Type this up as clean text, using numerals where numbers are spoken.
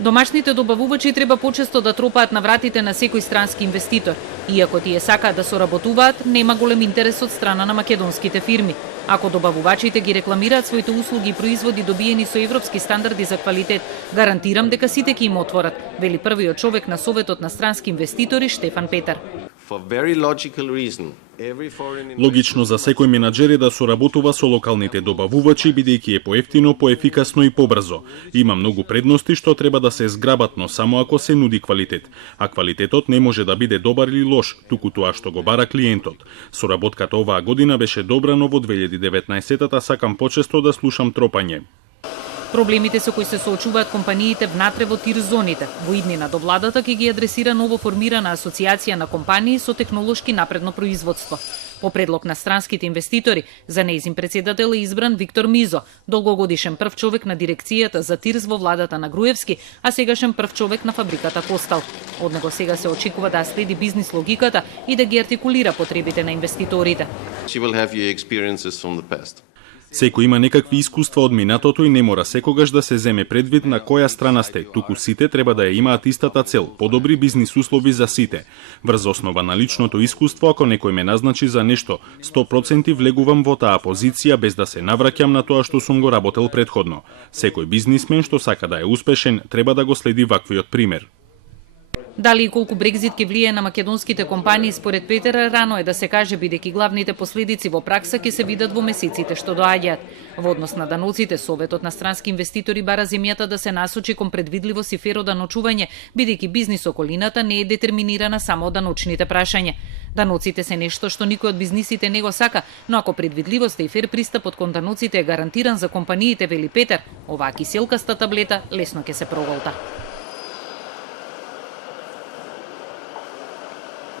Домашните добавувачи треба почесто да тропаат на вратите на секој странски инвеститор. Иако тие сакаат да соработуваат, нема голем интерес од страна на македонските фирми. Ако добавувачите ги рекламираат своите услуги и производи добиени со европски стандарди за квалитет, гарантирам дека сите ќе им отворат, вели првиот човек на Советот на странски инвеститори Штефан Петар. Логично за секој менаџер е да соработува со локалните добавувачи, бидејќи е поевтино, поефикасно и побрзо. Има многу предности што треба да се зграбат, но само ако се нуди квалитет. А квалитетот не може да биде добар или лош, туку тоа што го бара клиентот. Соработката оваа година беше добра, но во 2019-та сакам почесто да слушам тропање. Проблемите со кои се соочуваат компаниите внатре во тир зоните. Во иднина до владата ќе ги адресира ново формирана асоциација на компании со технолошки напредно производство. По предлог на странските инвеститори, за нејзин председател е избран Виктор Мизо, долгогодишен прв човек на дирекцијата за тирз во владата на Груевски, а сегашен прв човек на фабриката Костал. Од него сега се очекува да следи бизнис логиката и да ги артикулира потребите на инвеститорите. Секој има некакви искуства од минатото и не мора секогаш да се земе предвид на која страна сте, туку сите треба да ја имаат истата цел, подобри бизнис услови за сите. Врз основа на личното искуство, ако некој ме назначи за нешто, 100% влегувам во таа позиција без да се навраќам на тоа што сум го работел предходно. Секој бизнисмен што сака да е успешен, треба да го следи ваквиот пример. Дали и колку Брекзит ќе влие на македонските компании, според Петер, рано е да се каже, бидејќи главните последици во пракса ќе се видат во месеците што доаѓаат. Во однос на даноците, Советот на странски инвеститори бара земјата да се насочи кон предвидливост и феро даночување, бидејќи бизнис околината не е детерминирана само од даночните прашања. Даноците се нешто што никој од бизнисите не го сака, но ако предвидливоста и фер пристапот кон даноците е гарантиран за компаниите, вели Петер, оваа киселкаста таблета лесно ќе се проголта.